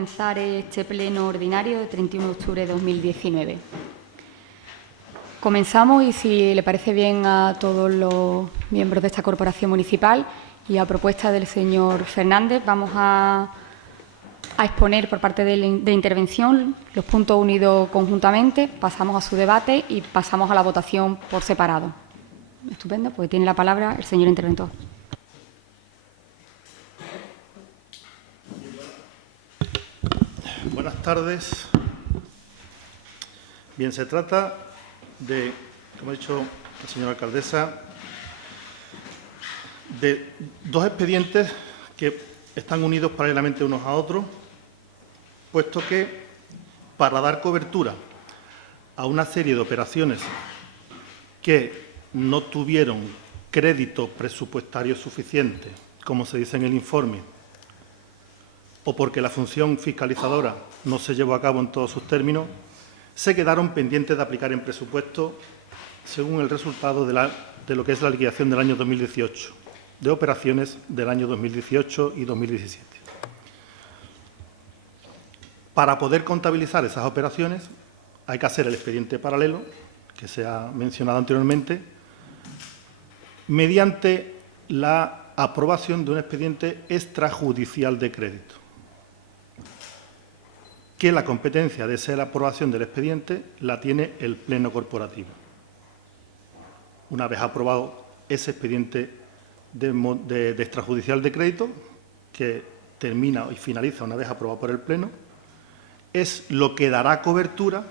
comenzar este pleno ordinario de 31 de octubre de 2019. Comenzamos y, si le parece bien a todos los miembros de esta corporación municipal y a propuesta del señor Fernández, vamos a exponer por parte de intervención los puntos unidos conjuntamente, pasamos a su debate y pasamos a la votación por separado. Estupendo, pues tiene la palabra el señor interventor. Buenas tardes. Bien, se trata de, como ha dicho la señora alcaldesa, de dos expedientes que están unidos paralelamente unos a otros, puesto que para dar cobertura a una serie de operaciones que no tuvieron crédito presupuestario suficiente, como se dice en el informe, o porque la función fiscalizadora no se llevó a cabo en todos sus términos, se quedaron pendientes de aplicar en presupuesto según el resultado de lo que es la liquidación del año 2018, de operaciones del año 2018 y 2017. Para poder contabilizar esas operaciones hay que hacer el expediente paralelo, que se ha mencionado anteriormente, mediante la aprobación de un expediente extrajudicial de crédito, que la competencia de esa aprobación del expediente la tiene el Pleno Corporativo. Una vez aprobado ese expediente de extrajudicial de crédito, que termina y finaliza una vez aprobado por el Pleno, es lo que dará cobertura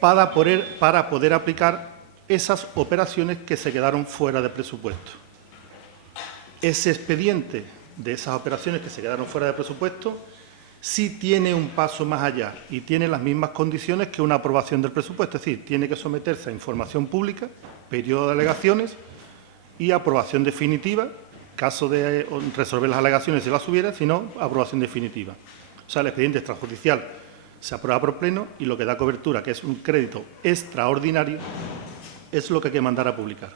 para poder aplicar esas operaciones que se quedaron fuera de presupuesto. Ese expediente de esas operaciones que se quedaron fuera de presupuesto sí tiene un paso más allá y tiene las mismas condiciones que una aprobación del presupuesto, es decir, tiene que someterse a información pública, periodo de alegaciones y aprobación definitiva, caso de resolver las alegaciones si las hubiera, sino aprobación definitiva. O sea, el expediente extrajudicial se aprueba por pleno y lo que da cobertura, que es un crédito extraordinario, es lo que hay que mandar a publicar.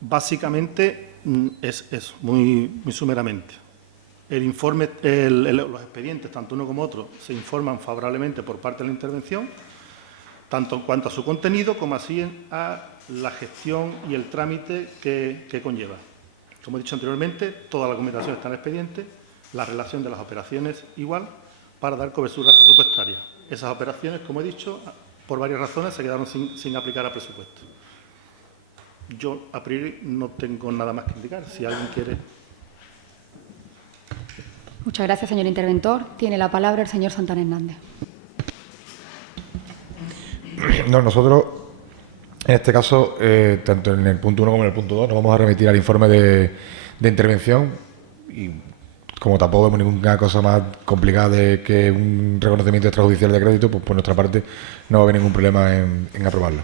Básicamente es eso, muy sumeramente. El informe, los expedientes, tanto uno como otro, se informan favorablemente por parte de la intervención, tanto en cuanto a su contenido como así a la gestión y el trámite que conlleva. Como he dicho anteriormente, toda la documentación está en el expediente, la relación de las operaciones igual, para dar cobertura presupuestaria. Esas operaciones, como he dicho, por varias razones se quedaron sin aplicar a presupuesto. Yo, a priori, no tengo nada más que indicar. Si alguien quiere. Muchas gracias, señor interventor. Tiene la palabra el señor Santana Hernández. No, nosotros, en este caso, tanto en el punto 1 como en el punto 2, nos vamos a remitir al informe de intervención y, como tampoco vemos ninguna cosa más complicada de que un reconocimiento extrajudicial de crédito, pues por nuestra parte no va a haber ningún problema en aprobarlo.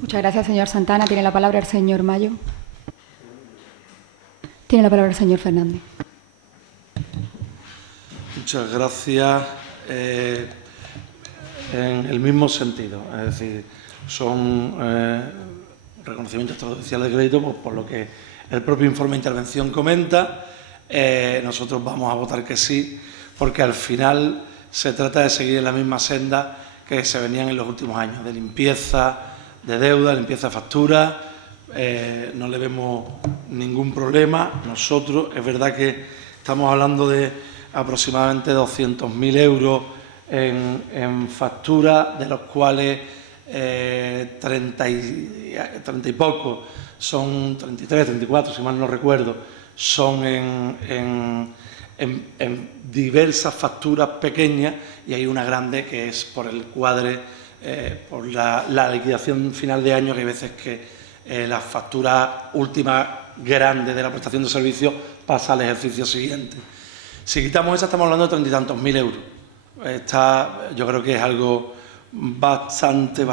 Muchas gracias, señor Santana. Tiene la palabra el señor Mayo. Tiene la palabra el señor Fernández. Muchas gracias. En el mismo sentido, es decir, son reconocimientos extrajudiciales de crédito, pues, por lo que el propio informe de intervención comenta. Nosotros vamos a votar que sí, porque al final se trata de seguir en la misma senda que se venían en los últimos años, de limpieza de deuda, limpieza de factura. No le vemos ningún problema. Nosotros, es verdad que estamos hablando de aproximadamente 200.000 euros en factura, de los cuales 30 y pocos son 33, 34, si mal no recuerdo, son en diversas facturas pequeñas, y hay una grande que es por el cuadre, por la liquidación final de año, que hay veces que la factura última grande de la prestación de servicios pasa al ejercicio siguiente. Si quitamos esa, estamos hablando de 30 y tantos mil euros. Yo creo que es algo bastante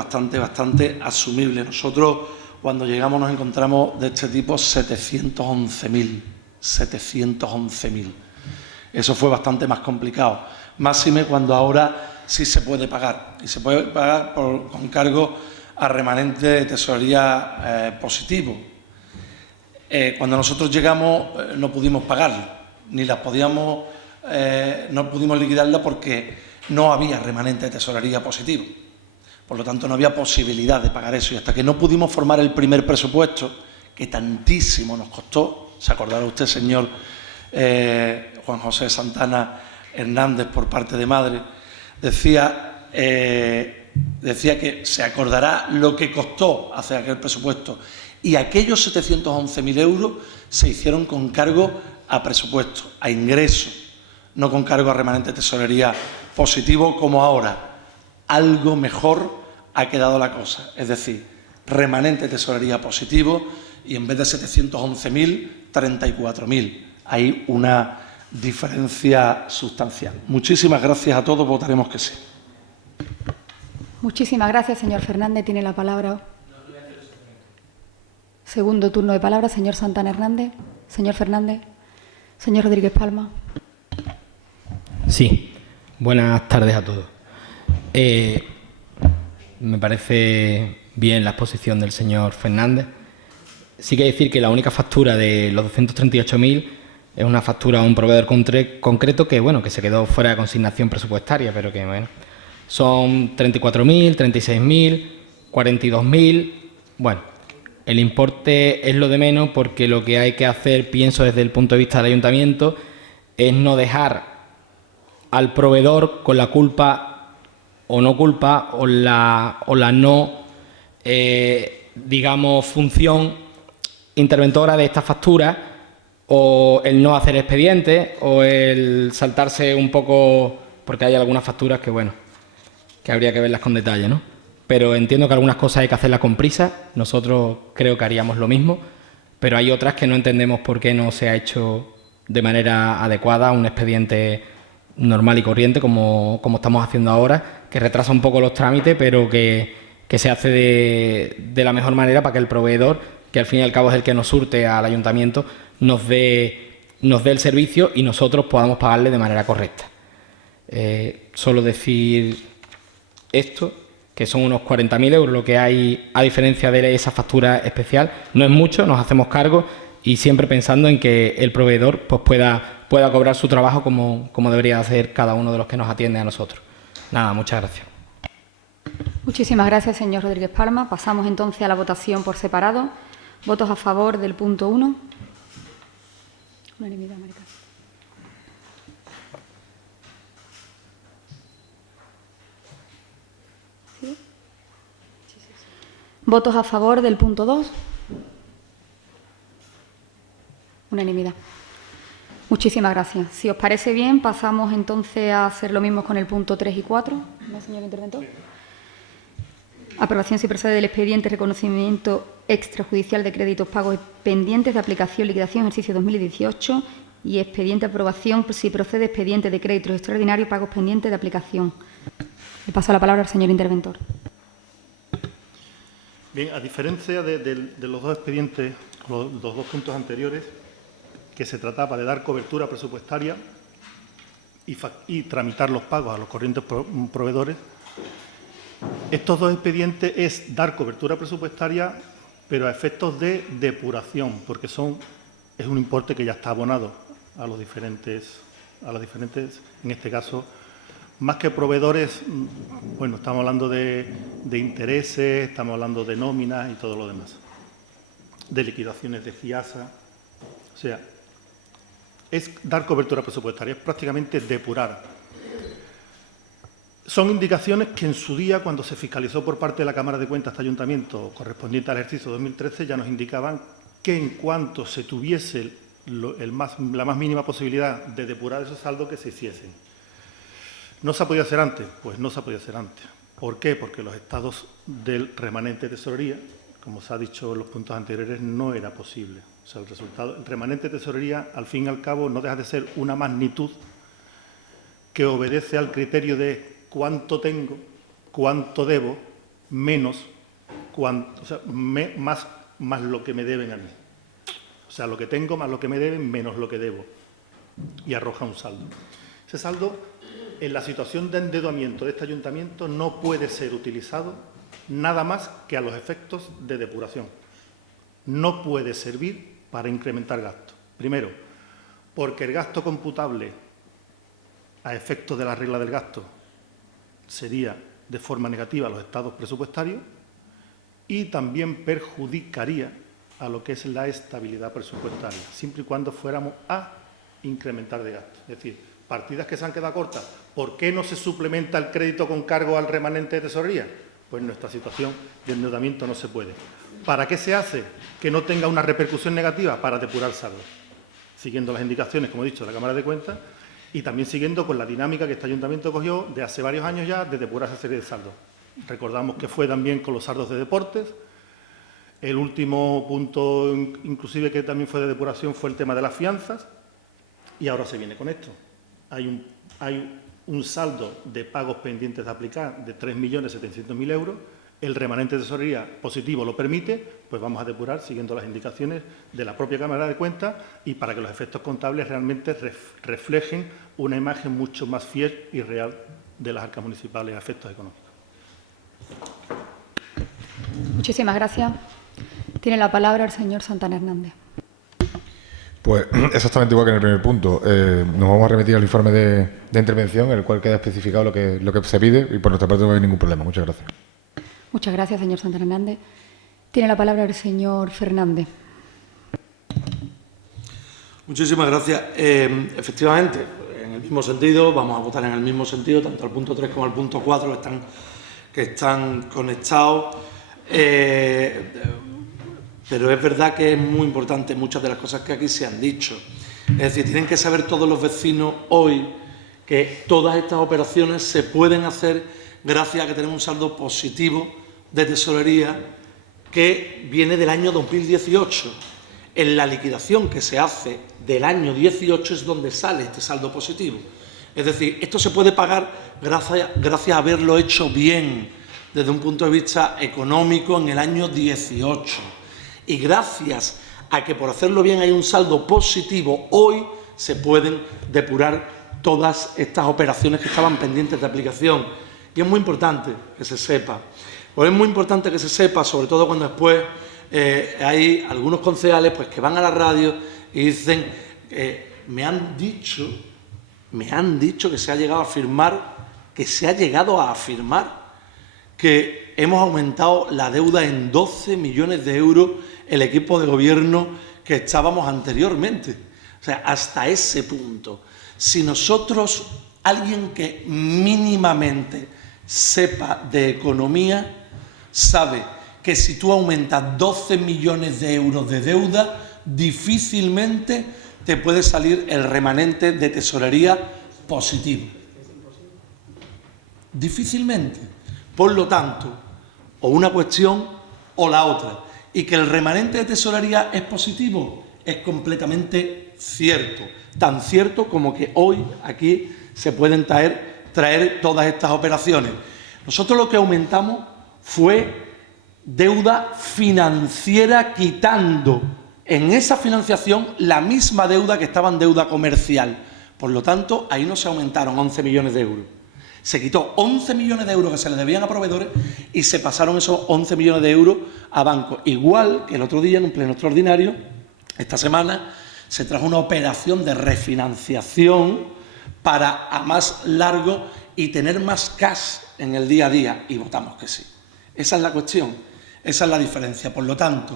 asumible. Nosotros, cuando llegamos, nos encontramos de este tipo 711.000. Eso fue bastante más complicado. Máxime cuando ahora sí se puede pagar. Y se puede pagar con cargo a remanente de tesorería positivo. Cuando nosotros llegamos no pudimos pagarla, ni las podíamos, no pudimos liquidarla porque no había remanente de tesorería positivo. Por lo tanto, no había posibilidad de pagar eso. Y hasta que no pudimos formar el primer presupuesto, que tantísimo nos costó, se acordará usted, señor Juan José Santana Hernández, por parte de madre, decía que se acordará lo que costó hacer aquel presupuesto. Y aquellos 711.000 euros se hicieron con cargo a presupuesto, a ingresos, no con cargo a remanente de tesorería positivo como ahora. Algo mejor ha quedado la cosa, es decir, remanente de tesorería positivo y en vez de 711.000, 34.000. Hay una diferencia sustancial. Muchísimas gracias a todos, votaremos que sí. Muchísimas gracias, señor Fernández. Tiene la palabra. Segundo turno de palabra, señor Santana Hernández. Señor Fernández. Señor Rodríguez Palma. Sí, buenas tardes a todos. Me parece bien la exposición del señor Fernández. Sí que hay que decir que la única factura de los 238.000 es una factura a un proveedor concreto que, bueno, que se quedó fuera de consignación presupuestaria, pero que, bueno, son 34.000, 36.000, 42.000. Bueno, el importe es lo de menos porque lo que hay que hacer, pienso desde el punto de vista del ayuntamiento, es no dejar al proveedor con la culpa o no culpa o la no, digamos, función interventora de esta factura, o el no hacer expediente, o el saltarse un poco, porque hay algunas facturas que, bueno, que habría que verlas con detalle, ¿no? Pero entiendo que algunas cosas hay que hacerlas con prisa, nosotros creo que haríamos lo mismo, pero hay otras que no entendemos por qué no se ha hecho de manera adecuada un expediente normal y corriente como estamos haciendo ahora, que retrasa un poco los trámites, pero que se hace de la mejor manera para que el proveedor, que al fin y al cabo es el que nos surte al ayuntamiento, nos dé el servicio y nosotros podamos pagarle de manera correcta. Solo decir esto, que son unos 40.000 euros lo que hay a diferencia de esa factura especial. No es mucho, nos hacemos cargo y siempre pensando en que el proveedor pues pueda cobrar su trabajo como debería hacer cada uno de los que nos atiende a nosotros. Nada, muchas gracias. Muchísimas gracias, señor Rodríguez Palma. Pasamos entonces a la votación por separado. ¿Votos a favor del punto 1? Unanimidad, Marica. ¿Sí? ¿Votos a favor del punto 2? Unanimidad. Muchísimas gracias. Si os parece bien, pasamos entonces a hacer lo mismo con el punto 3 y 4. ¿No, señor interventor? Aprobación si procede del expediente reconocimiento extrajudicial de créditos pagos pendientes de aplicación liquidación ejercicio 2018 y expediente de aprobación si procede expediente de créditos extraordinarios pagos pendientes de aplicación. Le paso la palabra al señor interventor. Bien, a diferencia de los dos expedientes, los dos puntos anteriores, que se trataba de dar cobertura presupuestaria y tramitar los pagos a los corrientes proveedores, estos dos expedientes es dar cobertura presupuestaria, pero a efectos de depuración, porque es un importe que ya está abonado a los diferentes, en este caso, más que proveedores, bueno, estamos hablando de intereses, estamos hablando de nóminas y todo lo demás, de liquidaciones de FIASA, o sea, es dar cobertura presupuestaria, es prácticamente depurar. Son indicaciones que en su día, cuando se fiscalizó por parte de la Cámara de Cuentas este ayuntamiento correspondiente al ejercicio 2013, ya nos indicaban que en cuanto se tuviese la más mínima posibilidad de depurar esos saldos, que se hiciesen. ¿No se ha podido hacer antes? Pues no se ha podido hacer antes. ¿Por qué? Porque los estados del remanente de tesorería, como se ha dicho en los puntos anteriores, no era posible. O sea, el remanente de tesorería, al fin y al cabo, no deja de ser una magnitud que obedece al criterio de cuánto tengo, cuánto debo, menos, más lo que me deben a mí. O sea, lo que tengo más lo que me deben, menos lo que debo. Y arroja un saldo. Ese saldo, en la situación de endeudamiento de este ayuntamiento, no puede ser utilizado nada más que a los efectos de depuración. No puede servir para incrementar gastos. Primero, porque el gasto computable a efectos de la regla del gasto sería de forma negativa a los estados presupuestarios y también perjudicaría a lo que es la estabilidad presupuestaria, siempre y cuando fuéramos a incrementar de gasto. Es decir, partidas que se han quedado cortas, ¿por qué no se suplementa el crédito con cargo al remanente de tesorería? Pues en nuestra situación de endeudamiento no se puede. ¿Para qué se hace? Que no tenga una repercusión negativa, para depurar saldos, siguiendo las indicaciones, como he dicho, de la Cámara de Cuentas y también siguiendo con la dinámica que este ayuntamiento cogió de hace varios años ya de depurar esa serie de saldos. Recordamos que fue también con los saldos de deportes. El último punto, inclusive, que también fue de depuración fue el tema de las fianzas y ahora se viene con esto. Hay un saldo de pagos pendientes de aplicar de 3.700.000 euros. El remanente de tesorería positivo lo permite, pues vamos a depurar siguiendo las indicaciones de la propia Cámara de Cuentas y para que los efectos contables realmente reflejen una imagen mucho más fiel y real de las arcas municipales a efectos económicos. Muchísimas gracias. Tiene la palabra el señor Santana Hernández. Pues exactamente igual que en el primer punto. Nos vamos a remitir al informe de intervención, en el cual queda especificado lo que se pide y por nuestra parte no hay ningún problema. Muchas gracias. Muchas gracias, señor Santana Hernández. Tiene la palabra el señor Fernández. Muchísimas gracias. Efectivamente, en el mismo sentido, vamos a votar en el mismo sentido, tanto el punto 3 como el punto 4 que están conectados. Pero es verdad que es muy importante muchas de las cosas que aquí se han dicho. Es decir, tienen que saber todos los vecinos hoy que todas estas operaciones se pueden hacer gracias a que tenemos un saldo positivo de tesorería que viene del año 2018. En la liquidación que se hace del año 18 es donde sale este saldo positivo. Es decir, esto se puede pagar gracias a haberlo hecho bien desde un punto de vista económico en el año 18. Y gracias a que por hacerlo bien hay un saldo positivo, hoy se pueden depurar todas estas operaciones que estaban pendientes de aplicación. Y es muy importante que se sepa. Pues es muy importante que se sepa, sobre todo cuando después hay algunos concejales pues, que van a la radio y dicen, me han dicho que se ha llegado a afirmar, que hemos aumentado la deuda en 12 millones de euros el equipo de gobierno que estábamos anteriormente. O sea, hasta ese punto. Si nosotros, alguien que mínimamente sepa de economía, sabe que si tú aumentas 12 millones de euros de deuda, difícilmente te puede salir el remanente de tesorería positivo. Difícilmente. Por lo tanto, o una cuestión o la otra. Y que el remanente de tesorería es positivo, es completamente cierto. Tan cierto como que hoy aquí se pueden traer todas estas operaciones. Nosotros lo que aumentamos fue deuda financiera, quitando en esa financiación la misma deuda que estaba en deuda comercial. Por lo tanto, ahí no se aumentaron 11 millones de euros. Se quitó 11 millones de euros que se le debían a proveedores y se pasaron esos 11 millones de euros a bancos. Igual que el otro día, en un pleno extraordinario, esta semana, se trajo una operación de refinanciación para a más largo y tener más cash en el día a día. Y votamos que sí. Esa es la cuestión, esa es la diferencia. Por lo tanto,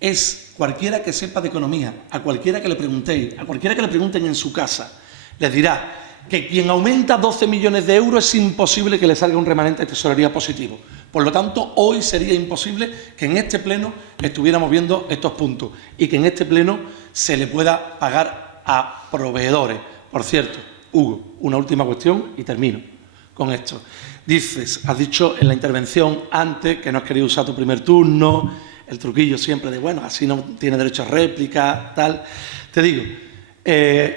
es cualquiera que sepa de economía, a cualquiera que le preguntéis, a cualquiera que le pregunten en su casa, les dirá que quien aumenta 12 millones de euros es imposible que le salga un remanente de tesorería positivo. Por lo tanto, hoy sería imposible que en este pleno estuviéramos viendo estos puntos y que en este pleno se le pueda pagar a proveedores. Por cierto, Hugo, una última cuestión y termino con esto. Has dicho en la intervención antes que no has querido usar tu primer turno, el truquillo siempre de, bueno, así no tienes derecho a réplica, tal. Te digo,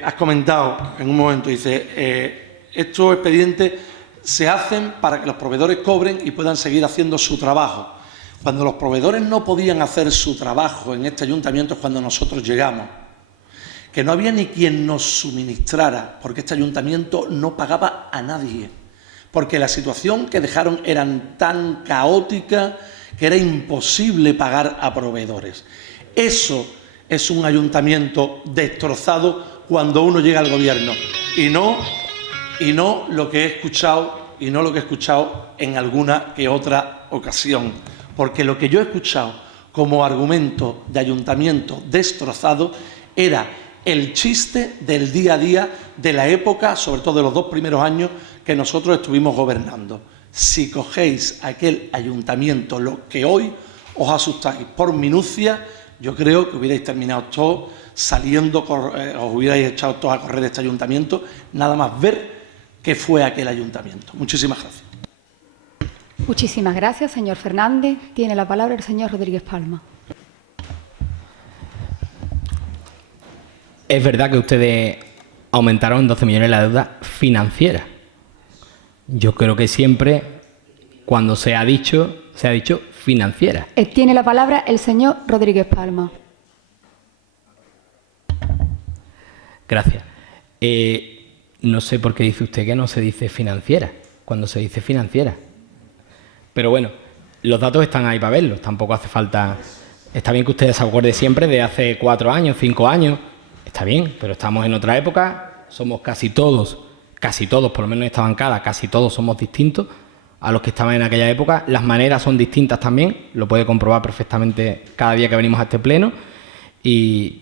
has comentado en un momento, dice, estos expedientes se hacen para que los proveedores cobren y puedan seguir haciendo su trabajo. Cuando los proveedores no podían hacer su trabajo en este ayuntamiento es cuando nosotros llegamos, que no había ni quien nos suministrara, porque este ayuntamiento no pagaba a nadie, porque la situación que dejaron era tan caótica que era imposible pagar a proveedores. Eso es un ayuntamiento destrozado cuando uno llega al gobierno y no lo que he escuchado en alguna que otra ocasión, porque lo que yo he escuchado como argumento de ayuntamiento destrozado era el chiste del día a día de la época, sobre todo de los 2 primeros años que nosotros estuvimos gobernando. Si cogéis aquel ayuntamiento, lo que hoy os asustáis por minucia, yo creo que hubierais terminado todos saliendo, os hubierais echado todos a correr de este ayuntamiento, nada más ver qué fue aquel ayuntamiento. Muchísimas gracias. Muchísimas gracias, señor Fernández. Tiene la palabra el señor Rodríguez Palma. Es verdad que ustedes aumentaron en 12 millones la deuda financiera. Yo creo que siempre, cuando se ha dicho financiera. Tiene la palabra el señor Rodríguez Palma. Gracias. No sé por qué dice usted que no se dice financiera, cuando se dice financiera. Pero bueno, los datos están ahí para verlos, tampoco hace falta... Está bien que ustedes se acuerden siempre de hace 4 años, 5 años, está bien, pero estamos en otra época, somos casi todos, por lo menos en esta bancada, casi todos somos distintos a los que estaban en aquella época. Las maneras son distintas también, lo puede comprobar perfectamente cada día que venimos a este pleno, y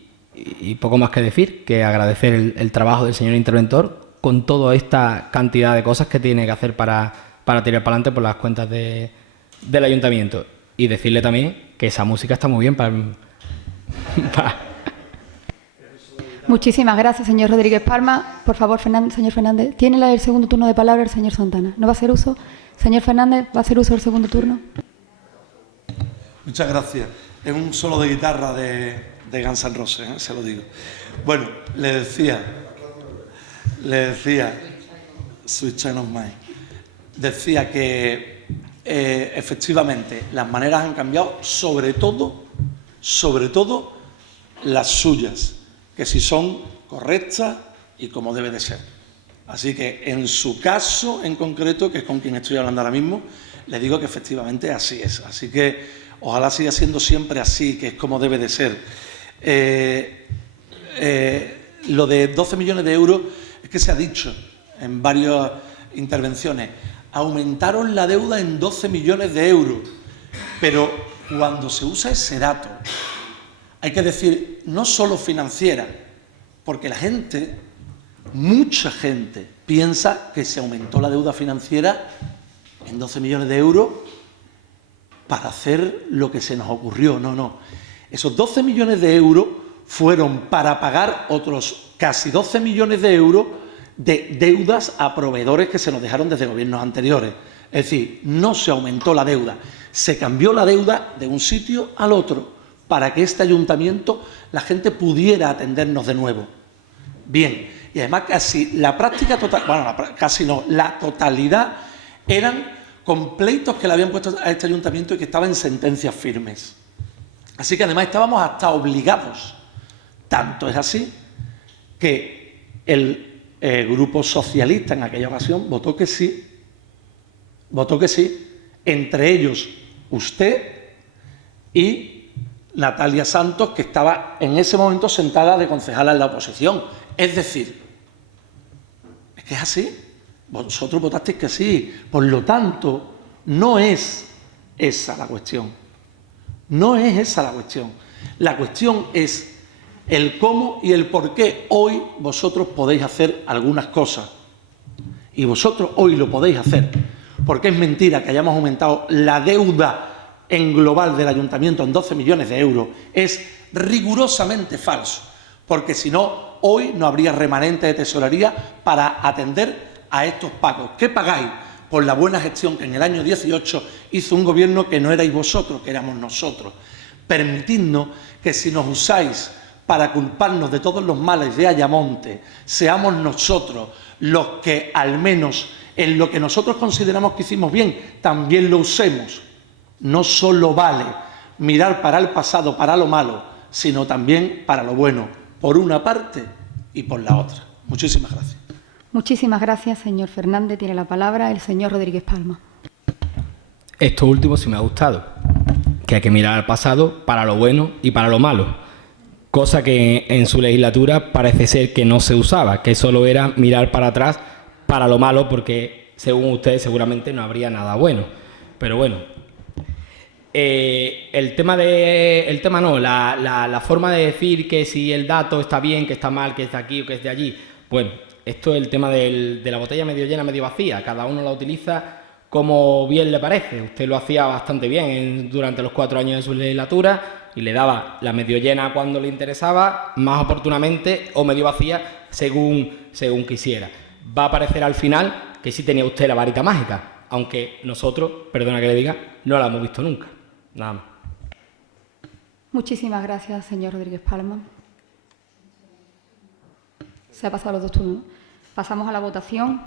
poco más que decir, que agradecer el trabajo del señor interventor con toda esta cantidad de cosas que tiene que hacer para tirar para adelante por las cuentas del ayuntamiento. Y decirle también que esa música está muy bien para... Muchísimas gracias, señor Rodríguez Palma. Por favor, señor Fernández, ¿tiene el segundo turno de palabra el señor Santana? ¿No va a hacer uso? Señor Fernández, ¿va a hacer uso del segundo turno? Muchas gracias. Es un solo de guitarra de Guns N' Roses, se lo digo. Bueno, le decía, Sweet Child of Mine, decía que efectivamente las maneras han cambiado, sobre todo las suyas, que si son correctas y como debe de ser. Así que en su caso en concreto, que es con quien estoy hablando ahora mismo, le digo que efectivamente así es. Así que ojalá siga siendo siempre así, que es como debe de ser. Lo de 12 millones de euros es que se ha dicho en varias intervenciones, aumentaron la deuda en 12 millones de euros, pero cuando se usa ese dato hay que decir no solo financiera, porque la gente, mucha gente, piensa que se aumentó la deuda financiera en 12 millones de euros para hacer lo que se nos ocurrió. No. Esos 12 millones de euros fueron para pagar otros casi 12 millones de euros de deudas a proveedores que se nos dejaron desde gobiernos anteriores. Es decir, no se aumentó la deuda, se cambió la deuda de un sitio al otro para que este ayuntamiento, la gente pudiera atendernos de nuevo. Bien, y además casi la práctica total, bueno, casi no, la totalidad eran completos que le habían puesto a este ayuntamiento y que estaban en sentencias firmes. Así que además estábamos hasta obligados. Tanto es así que el Grupo Socialista en aquella ocasión votó que sí, entre ellos usted y Natalia Santos, que estaba en ese momento sentada de concejala en la oposición. Es decir, es que es así, vosotros votasteis que sí, por lo tanto, no es esa la cuestión. No es esa la cuestión. La cuestión es el cómo y el por qué hoy vosotros podéis hacer algunas cosas. Y vosotros hoy lo podéis hacer, porque es mentira que hayamos aumentado la deuda en global del ayuntamiento en 12 millones de euros. Es rigurosamente falso, porque si no, hoy no habría remanente de tesorería para atender a estos pagos. ¿Qué pagáis? Por la buena gestión que en el año 18 hizo un gobierno que no erais vosotros, que éramos nosotros. Permitidnos que si nos usáis para culparnos de todos los males de Ayamonte, seamos nosotros los que, al menos en lo que nosotros consideramos que hicimos bien, también lo usemos. No solo vale mirar para el pasado, para lo malo, sino también para lo bueno, por una parte y por la otra. Muchísimas gracias. Muchísimas gracias, señor Fernández. Tiene la palabra el señor Rodríguez Palma. Esto último sí me ha gustado, que hay que mirar al pasado para lo bueno y para lo malo. cosa que en su legislatura parece ser que no se usaba, que solo era mirar para atrás para lo malo, porque según ustedes seguramente no habría nada bueno. Pero bueno, la forma de decir que si el dato está bien, que está mal, que es de aquí o que es de allí, bueno, esto es el tema de la botella medio llena, medio vacía, cada uno la utiliza como bien le parece. Usted lo hacía bastante bien durante los 4 años de su legislatura y le daba la medio llena cuando le interesaba, más oportunamente, o medio vacía según quisiera. Va a parecer al final que sí tenía usted la varita mágica, aunque nosotros, perdona que le diga, no la hemos visto nunca. Nada más. Muchísimas gracias, señor Rodríguez Palma. Se ha pasado los 2 turnos. Pasamos a la votación.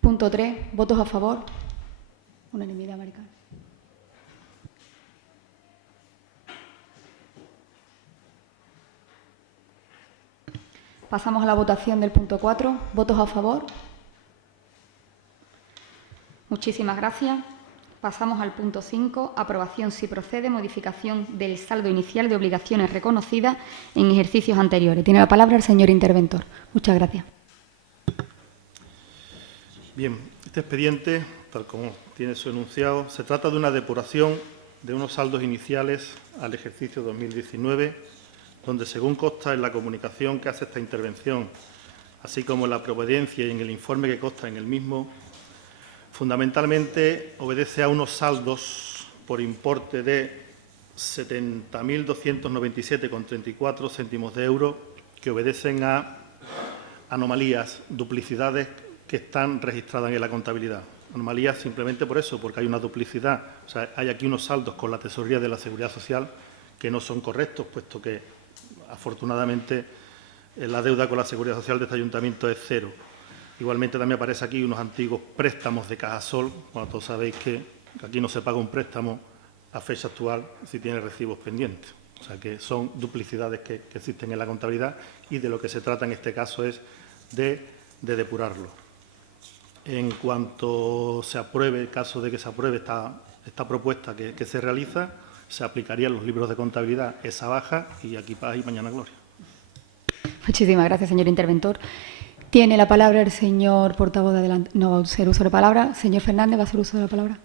Punto 3. ¿Votos a favor? Unanimidad, Maricar. Pasamos a la votación del punto 4. ¿Votos a favor? Muchísimas gracias. Pasamos al punto 5. Aprobación, si procede, modificación del saldo inicial de obligaciones reconocidas en ejercicios anteriores. Tiene la palabra el señor interventor. Muchas gracias. Bien, este expediente, tal como tiene su enunciado, se trata de una depuración de unos saldos iniciales al ejercicio 2019, donde, según consta en la comunicación que hace esta intervención, así como en la providencia y en el informe que consta en el mismo, fundamentalmente obedece a unos saldos por importe de 70.297,34 céntimos de euro que obedecen a anomalías, duplicidades que están registradas en la contabilidad. Anomalías simplemente por eso, porque hay una duplicidad. O sea, hay aquí unos saldos con la Tesorería de la Seguridad Social que no son correctos, puesto que, afortunadamente, la deuda con la Seguridad Social de este ayuntamiento es cero. Igualmente también aparece aquí unos antiguos préstamos de Cajasol. Bueno, todos sabéis que aquí no se paga un préstamo a fecha actual si tiene recibos pendientes. O sea, que son duplicidades que existen en la contabilidad y de lo que se trata en este caso es de depurarlo. En cuanto se apruebe, en caso de que se apruebe esta propuesta que se realiza, se aplicaría en los libros de contabilidad esa baja y aquí paz y mañana gloria. Muchísimas gracias, señor interventor. Tiene la palabra el señor portavoz de adelante. No va a hacer uso de la palabra. Señor Fernández, ¿va a hacer uso de la palabra?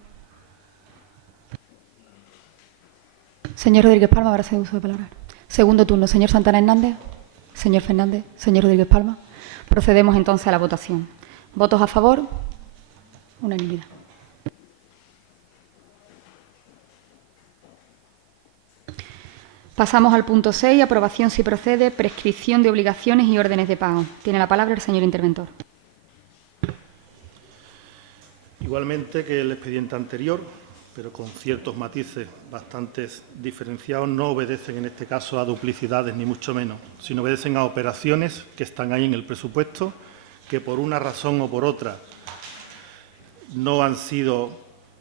Señor Rodríguez Palma, va a hacer uso de la palabra. Segundo turno, señor Santana Hernández. Señor Fernández, señor Rodríguez Palma. Procedemos entonces a la votación. ¿Votos a favor? Unanimidad. Pasamos al punto 6, aprobación si procede, prescripción de obligaciones y órdenes de pago. Tiene la palabra el señor interventor. Igualmente que el expediente anterior, pero con ciertos matices bastante diferenciados, no obedecen en este caso a duplicidades ni mucho menos, sino obedecen a operaciones que están ahí en el presupuesto, que por una razón o por otra no han sido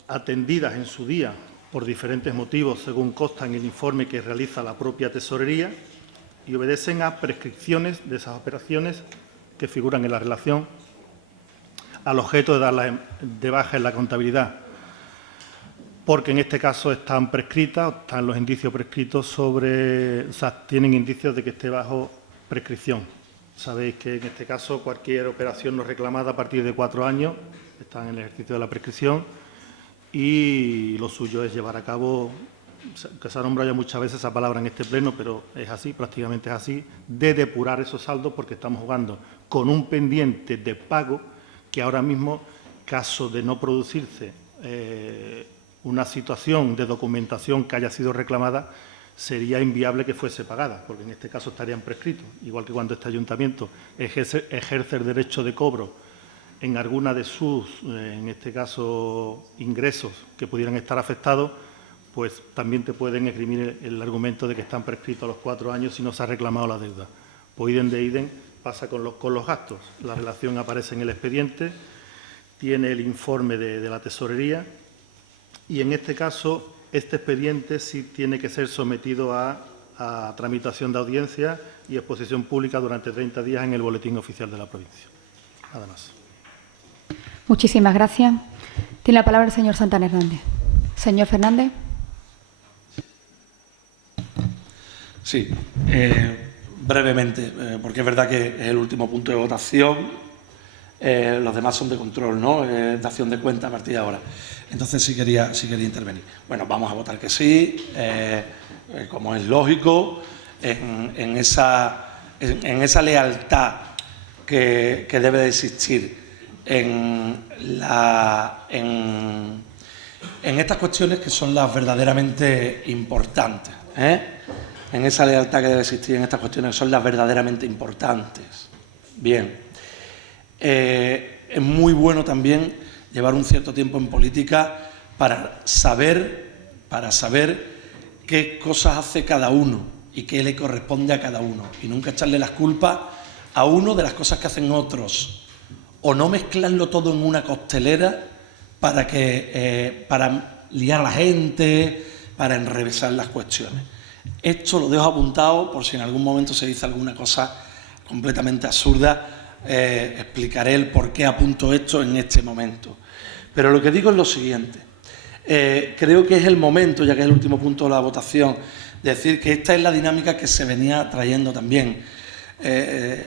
atendidas en su día por diferentes motivos, según consta en el informe que realiza la propia Tesorería, y obedecen a prescripciones de esas operaciones que figuran en la relación al objeto de darlas de baja en la contabilidad, porque en este caso están prescritas, están los indicios prescritos sobre, o sea, tienen indicios de que esté bajo prescripción. Sabéis que en este caso cualquier operación no reclamada a partir de 4 años está en el ejercicio de la prescripción y lo suyo es llevar a cabo, que se ha nombrado ya muchas veces esa palabra en este pleno, pero es así, prácticamente es así, de depurar esos saldos porque estamos jugando con un pendiente de pago que ahora mismo, caso de no producirse una situación de documentación que haya sido reclamada, sería inviable que fuese pagada, porque en este caso estarían prescritos, igual que cuando este ayuntamiento ejerce el derecho de cobro en alguna de sus, en este caso, ingresos que pudieran estar afectados, pues también te pueden esgrimir el argumento de que están prescritos a los 4 años si no se ha reclamado la deuda. Pues idem de idem pasa con los gastos. La relación aparece en el expediente, tiene el informe de la Tesorería y en este caso este expediente sí tiene que ser sometido a tramitación de audiencia y exposición pública durante 30 días en el Boletín Oficial de la provincia. Nada más. Muchísimas gracias. Tiene la palabra el señor Santana Hernández. Señor Fernández. Sí, brevemente, porque es verdad que es el último punto de votación, los demás son de control, ¿no? De acción de cuenta a partir de ahora. Entonces sí quería intervenir. Bueno, vamos a votar que sí, como es lógico, en esa lealtad que debe de existir en estas cuestiones que son las verdaderamente importantes, en esa lealtad que debe existir en estas cuestiones que son las verdaderamente importantes. Bien, es muy bueno también llevar un cierto tiempo en política para saber qué cosas hace cada uno y qué le corresponde a cada uno, y nunca echarle las culpas a uno de las cosas que hacen otros, o no mezclarlo todo en una costelera para liar a la gente, para enrevesar las cuestiones. Esto lo dejo apuntado por si en algún momento se dice alguna cosa completamente absurda, explicaré el por qué apunto esto en este momento. Pero lo que digo es lo siguiente, creo que es el momento, ya que es el último punto de la votación, de decir que esta es la dinámica que se venía trayendo también.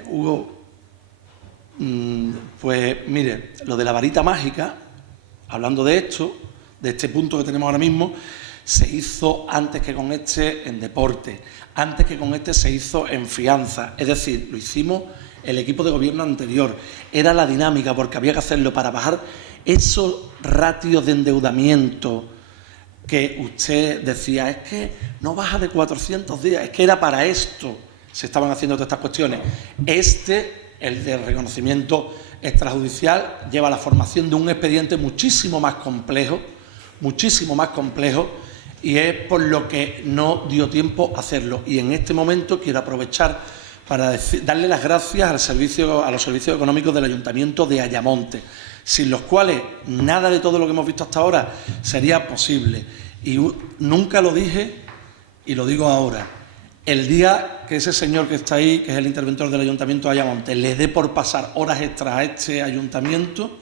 Hugo, pues mire, lo de la varita mágica, hablando de esto, de este punto que tenemos ahora mismo, se hizo antes que con este en deporte, antes que con este se hizo en fianza, es decir, lo hicimos el equipo de gobierno anterior, era la dinámica porque había que hacerlo para bajar esos ratios de endeudamiento que usted decía, es que no baja de 400 días, es que era para esto, se estaban haciendo todas estas cuestiones. El de reconocimiento extrajudicial, lleva la formación de un expediente muchísimo más complejo, y es por lo que no dio tiempo a hacerlo. Y en este momento quiero aprovechar para darle las gracias a los servicios económicos del Ayuntamiento de Ayamonte, sin los cuales nada de todo lo que hemos visto hasta ahora sería posible. Y nunca lo dije y lo digo ahora. El día que ese señor que está ahí, que es el interventor del Ayuntamiento de Ayamonte, le dé por pasar horas extras a este ayuntamiento,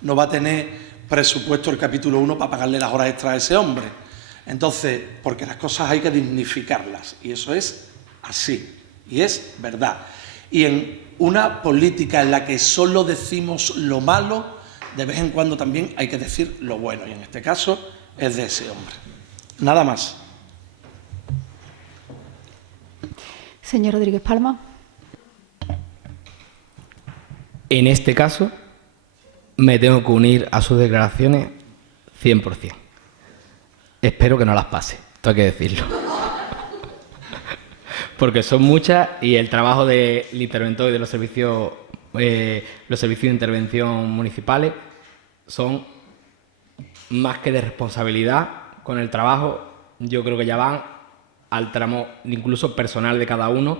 no va a tener presupuesto el capítulo 1 para pagarle las horas extras a ese hombre. Entonces, porque las cosas hay que dignificarlas, y eso es así, y es verdad. Y en una política en la que solo decimos lo malo, de vez en cuando también hay que decir lo bueno, y en este caso es de ese hombre. Nada más. Señor Rodríguez Palma. En este caso, me tengo que unir a sus declaraciones 100%. Espero que no las pase, esto hay que decirlo. Porque son muchas y el trabajo del interventor y de los servicios de intervención municipales son más que de responsabilidad con el trabajo. Yo creo que ya van al tramo incluso personal de cada uno,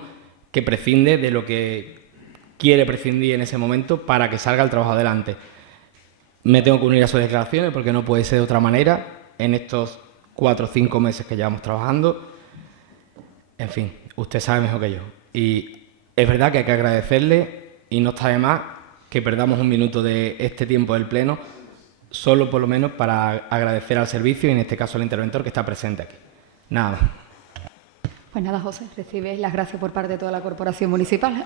que prescinde de lo que quiere prescindir en ese momento para que salga el trabajo adelante. Me tengo que unir a sus declaraciones porque no puede ser de otra manera en estos 4 o 5 meses que llevamos trabajando. En fin, usted sabe mejor que yo. Y es verdad que hay que agradecerle, y no está de más que perdamos un minuto de este tiempo del Pleno, solo por lo menos para agradecer al servicio y en este caso al interventor que está presente aquí. Nada más. Pues nada, José, recibes las gracias por parte de toda la corporación municipal.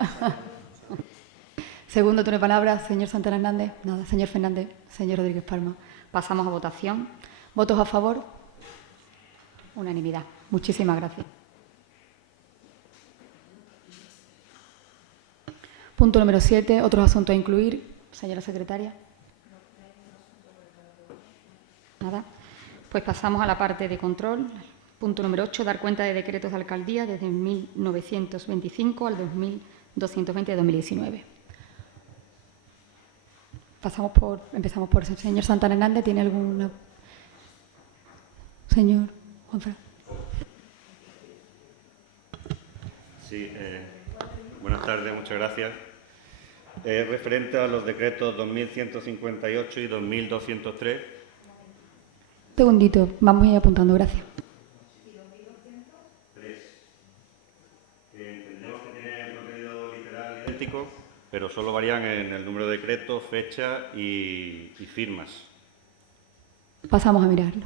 Segundo turno de palabra, señor Santana Hernández. Nada, señor Fernández, señor Rodríguez Palma. Pasamos a votación. ¿Votos a favor? Unanimidad. Muchísimas gracias. Punto número 7, otros asuntos a incluir. Señora secretaria. Nada. Pues pasamos a la parte de control. Punto número 8, dar cuenta de decretos de alcaldía desde 1925 al 2220 de 2019. Empezamos por el señor Santana Hernández. ¿Tiene alguna? Señor Juanfran. Sí, buenas tardes, muchas gracias. Referente a los decretos 2158 y 2203. Segundito, vamos a ir apuntando, gracias. Entendemos que tienen contenido literal idéntico, pero solo varían en el número de decretos, fecha y firmas. Pasamos a mirarlo.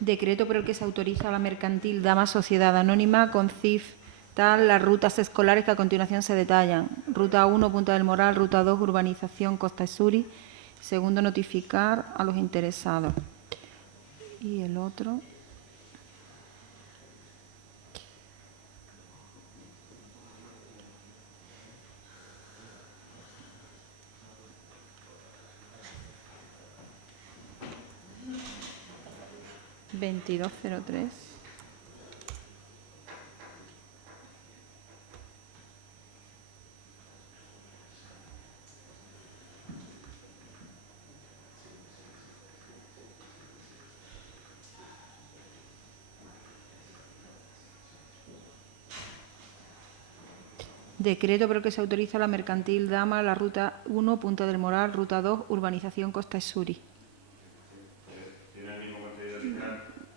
Decreto por el que se autoriza a la mercantil Dama Sociedad Anónima con CIF tal las rutas escolares que a continuación se detallan. Ruta 1, Punta del Moral. Ruta 2, Urbanización Costa Suri. Segundo, notificar a los interesados. Y el otro... ...2203... Decreto por el que se autoriza a la mercantil Dama la ruta 1, Punta del Moral, ruta 2, Urbanización Costa Suri.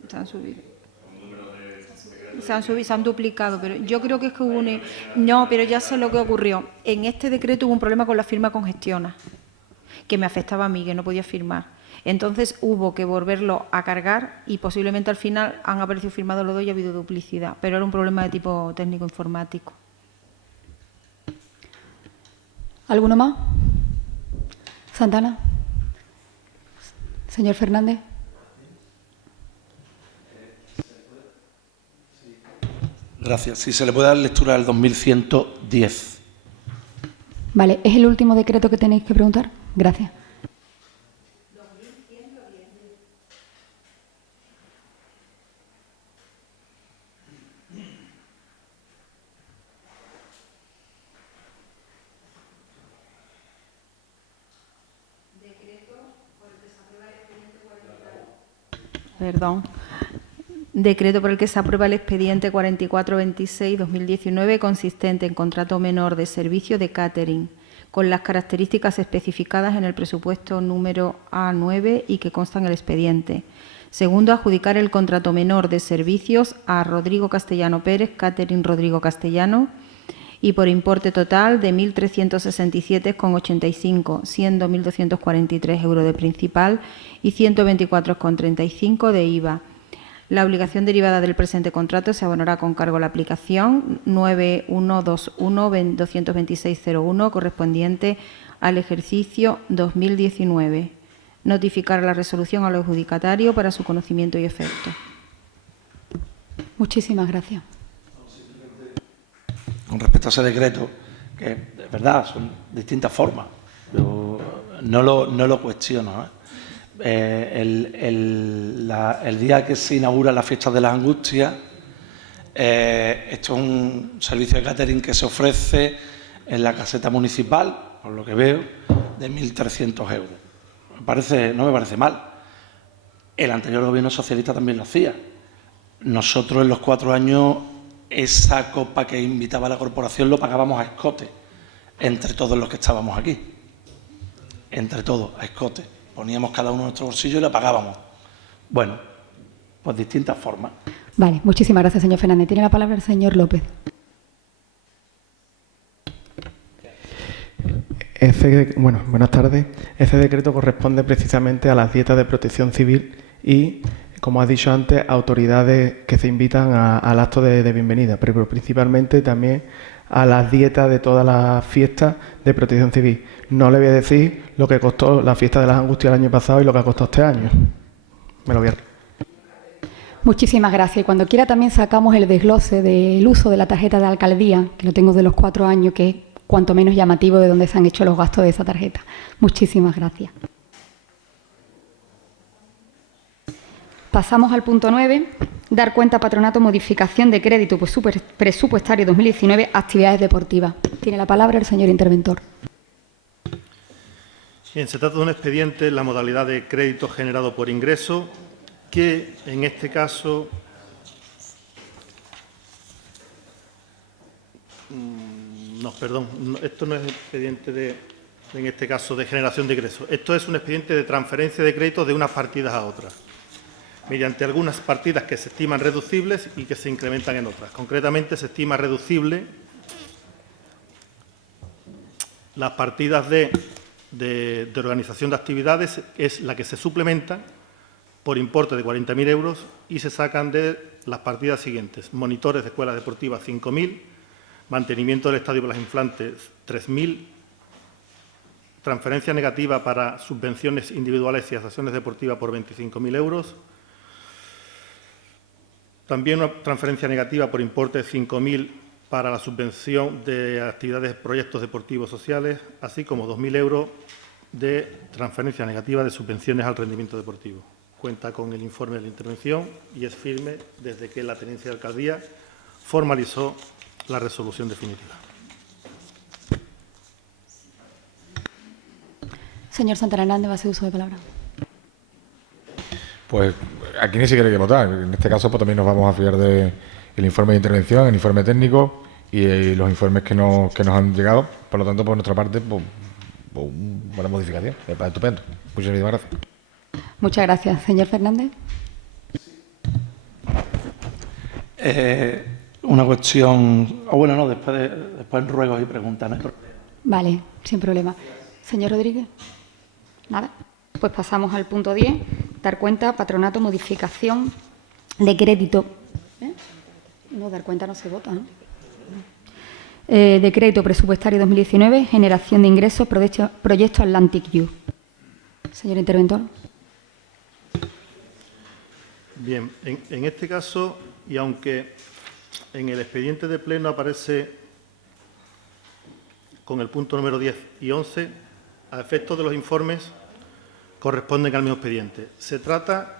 Se han subido. Se han duplicado, pero yo creo que es que hubo un... No, pero ya sé lo que ocurrió. En este decreto hubo un problema con la firma congestiona, que me afectaba a mí, que no podía firmar. Entonces hubo que volverlo a cargar y posiblemente al final han aparecido firmados los dos y ha habido duplicidad, pero era un problema de tipo técnico informático. ¿Alguno más? Santana. Señor Fernández. Gracias. Si se le puede dar lectura al 2110. Vale, ¿es el último decreto que tenéis que preguntar? Gracias. Perdón. Decreto por el que se aprueba el expediente 4426-2019 consistente en contrato menor de servicio de catering con las características especificadas en el presupuesto número A9 y que constan en el expediente. Segundo, adjudicar el contrato menor de servicios a Rodrigo Castellano Pérez, catering Rodrigo Castellano, y por importe total de 1.367,85, siendo 1.243 euros de principal y 124,35 de IVA. La obligación derivada del presente contrato se abonará con cargo a la aplicación 9121-22601 correspondiente al ejercicio 2019. Notificar la resolución al adjudicatario para su conocimiento y efecto. Muchísimas gracias. Con respecto a ese decreto, que es verdad, son distintas formas, yo no lo cuestiono, el día que se inaugura la Fiesta de las Angustias, esto es un servicio de catering que se ofrece en la caseta municipal, por lo que veo, de 1.300 euros. No me parece mal. El anterior gobierno socialista también lo hacía. Nosotros en los 4 años esa copa que invitaba a la corporación lo pagábamos a escote, entre todos los que estábamos aquí. Entre todos, a escote. Poníamos cada uno en nuestro bolsillo y la pagábamos. Bueno, pues distintas formas. Vale, muchísimas gracias, señor Fernández. Tiene la palabra el señor López. Buenas tardes. Ese decreto corresponde precisamente a las dietas de protección civil y, como has dicho antes, autoridades que se invitan al acto de bienvenida, pero principalmente también a las dietas de todas las fiestas de protección civil. No le voy a decir lo que costó la fiesta de las Angustias el año pasado y lo que ha costado este año. Me lo voy a... Muchísimas gracias. Y cuando quiera también sacamos el desglose del uso de la tarjeta de alcaldía, que lo tengo de los 4 años, que es cuanto menos llamativo de dónde se han hecho los gastos de esa tarjeta. Muchísimas gracias. Pasamos al punto 9, dar cuenta a Patronato modificación de crédito presupuestario 2019, actividades deportivas. Tiene la palabra el señor interventor. Bien, se trata de un expediente en la modalidad de crédito generado por ingreso, que en este caso esto no es expediente en este caso de generación de ingresos. Esto es un expediente de transferencia de créditos de unas partidas a otras, mediante algunas partidas que se estiman reducibles y que se incrementan en otras. Concretamente, se estima reducible las partidas de organización de actividades, es la que se suplementa por importe de 40.000 euros y se sacan de las partidas siguientes: monitores de escuelas deportivas 5.000, mantenimiento del estadio Blas Infante 3.000, transferencia negativa para subvenciones individuales y asociaciones deportivas por 25.000 euros, también una transferencia negativa por importe de 5.000 para la subvención de actividades de proyectos deportivos sociales, así como 2.000 euros de transferencia negativa de subvenciones al rendimiento deportivo. Cuenta con el informe de la intervención y es firme desde que la Tenencia de Alcaldía formalizó la resolución definitiva. Señor Santana Hernández, va a hacer uso de palabra. Pues aquí ni siquiera hay que votar. En este caso, pues también nos vamos a fiar del informe de intervención, el informe técnico y los informes que nos han llegado. Por lo tanto, por nuestra parte, pues buena modificación. Me parece estupendo. Muchísimas gracias. Muchas gracias. Señor Fernández. Una cuestión... bueno, no, después ruegos y preguntas. ¿No? Vale, sin problema. Señor Rodríguez. Nada. Pues pasamos al punto 10. Dar cuenta, patronato, modificación de crédito. No, dar cuenta no se vota, ¿no? De crédito presupuestario 2019, generación de ingresos, proyecto Atlantic Youth. Señor interventor. Bien, en este caso, y aunque en el expediente de pleno aparece con el punto número 10 y 11, a efectos de los informes corresponden al mismo expediente. Se trata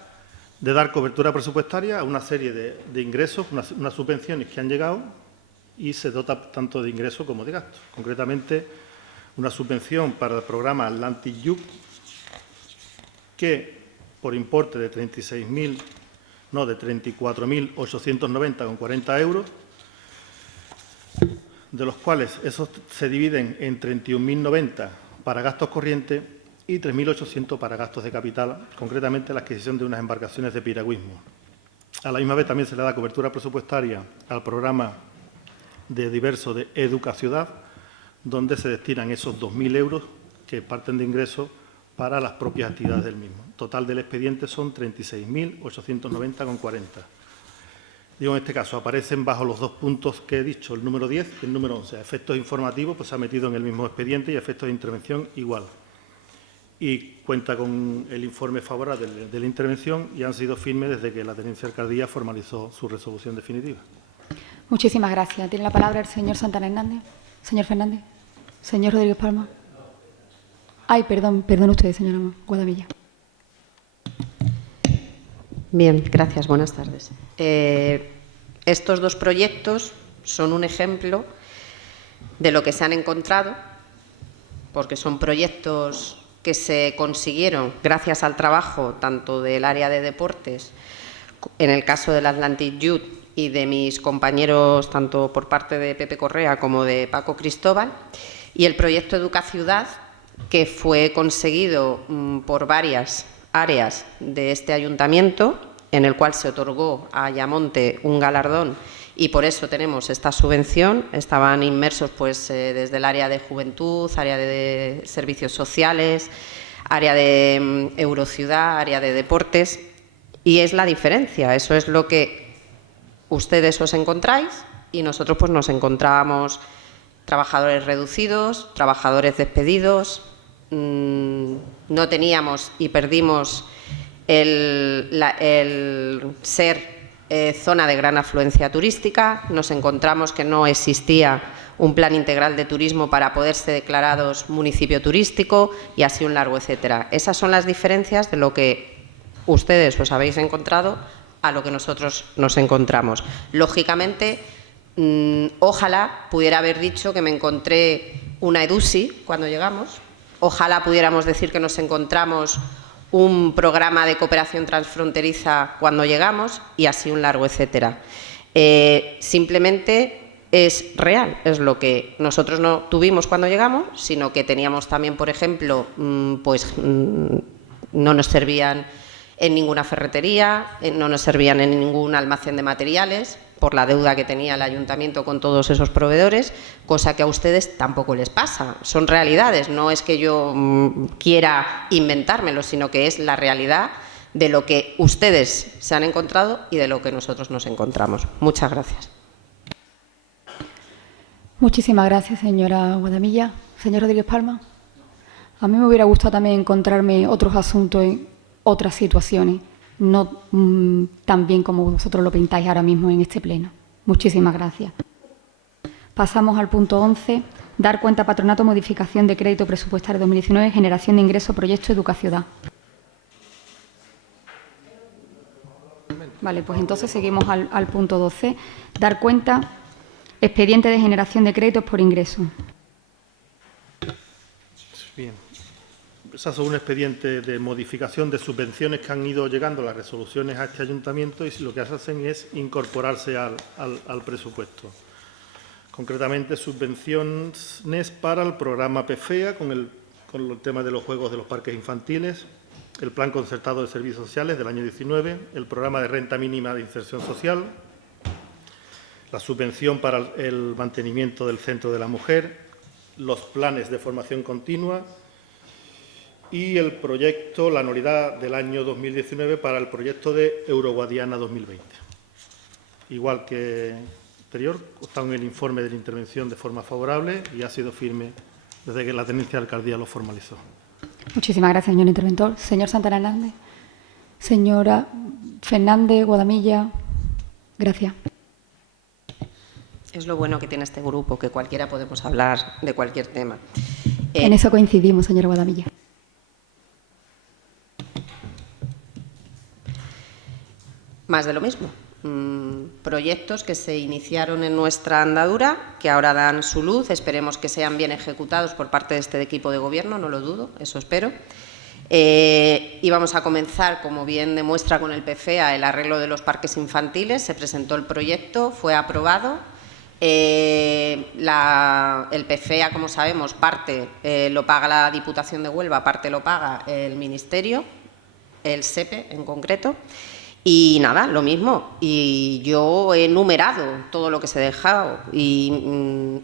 de dar cobertura presupuestaria a una serie de ingresos, unas subvenciones que han llegado y se dota tanto de ingresos como de gastos. Concretamente, una subvención para el programa Atlantic Youth que, por importe de 34.890,40 euros, de los cuales esos se dividen en 31.090 para gastos corrientes y 3.800 para gastos de capital, concretamente la adquisición de unas embarcaciones de piragüismo. A la misma vez también se le da cobertura presupuestaria al programa de diverso de Educaciudad, donde se destinan esos 2.000 euros que parten de ingresos para las propias actividades del mismo. Total del expediente son 36.890,40. Digo, en este caso, aparecen bajo los dos puntos que he dicho, el número 10 y el número 11. A efectos informativos, pues se ha metido en el mismo expediente y a efectos de intervención igual. Y cuenta con el informe favorable de la intervención y han sido firmes desde que la Tenencia de Alcaldía formalizó su resolución definitiva. Muchísimas gracias. Tiene la palabra el señor Santana Hernández. Señor Fernández. Señor Rodríguez Palma. Ay, perdón usted, señora Guadamilla. Bien, gracias. Buenas tardes. Estos dos proyectos son un ejemplo de lo que se han encontrado, porque son proyectos que se consiguieron gracias al trabajo tanto del área de deportes, en el caso del Atlantic Youth, y de mis compañeros, tanto por parte de Pepe Correa como de Paco Cristóbal, y el proyecto Educaciudad, que fue conseguido por varias áreas de este ayuntamiento, en el cual se otorgó a Ayamonte un galardón y por eso tenemos esta subvención. Estaban inmersos pues, desde el área de juventud, área de servicios sociales, área de Eurociudad, área de deportes, y es la diferencia. Eso es lo que ustedes os encontráis y nosotros pues nos encontrábamos trabajadores reducidos, trabajadores despedidos, no teníamos y perdimos el ser zona de gran afluencia turística, nos encontramos que no existía un plan integral de turismo para poder ser declarados municipio turístico y así un largo etcétera. Esas son las diferencias de lo que ustedes os habéis encontrado a lo que nosotros nos encontramos. Lógicamente, ojalá pudiera haber dicho que me encontré una EDUSI cuando llegamos, ojalá pudiéramos decir que nos encontramos un programa de cooperación transfronteriza cuando llegamos y así un largo etcétera. Simplemente es real, es lo que nosotros no tuvimos cuando llegamos, sino que teníamos también, por ejemplo, no nos servían en ninguna ferretería, no nos servían en ningún almacén de materiales, por la deuda que tenía el ayuntamiento con todos esos proveedores, cosa que a ustedes tampoco les pasa. Son realidades, no es que yo quiera inventármelo, sino que es la realidad de lo que ustedes se han encontrado y de lo que nosotros nos encontramos. Muchas gracias. Muchísimas gracias, señora Guadamilla. Señor Rodríguez Palma. A mí me hubiera gustado también encontrarme otros asuntos en otras situaciones, no tan bien como vosotros lo pintáis ahora mismo en este pleno. Muchísimas gracias. Pasamos al punto 11. Dar cuenta Patronato, modificación de crédito presupuestario 2019, generación de ingresos, proyecto Educaciudad. Vale, pues entonces seguimos al punto 12. Dar cuenta, expediente de generación de créditos por ingreso. Bien. Se hace un expediente de modificación de subvenciones que han ido llegando las resoluciones a este ayuntamiento y lo que hacen es incorporarse al presupuesto. Concretamente, subvenciones para el programa PFEA con el tema de los juegos de los parques infantiles, el Plan Concertado de Servicios Sociales del año 19, el programa de renta mínima de inserción social, la subvención para el mantenimiento del Centro de la Mujer, los planes de formación continua y el proyecto, la anualidad del año 2019 para el proyecto de Euroguadiana 2020. Igual que anterior, está en el informe de la intervención de forma favorable y ha sido firme desde que la Tenencia de Alcaldía lo formalizó. Muchísimas gracias, señor interventor. Señor Santana Hernández. Señora Fernández, Guadamilla. Gracias. Es lo bueno que tiene este grupo, que cualquiera podemos hablar de cualquier tema. En eso coincidimos, señora Guadamilla. Más de lo mismo. Proyectos que se iniciaron en nuestra andadura, que ahora dan su luz, esperemos que sean bien ejecutados por parte de este equipo de gobierno, no lo dudo, eso espero. Y vamos a comenzar, como bien demuestra con el PFEA, el arreglo de los parques infantiles. Se presentó el proyecto, fue aprobado. El PFEA, como sabemos, parte lo paga la Diputación de Huelva, parte lo paga el Ministerio, el SEPE en concreto. Y nada, lo mismo. Y yo he enumerado todo lo que se ha dejado y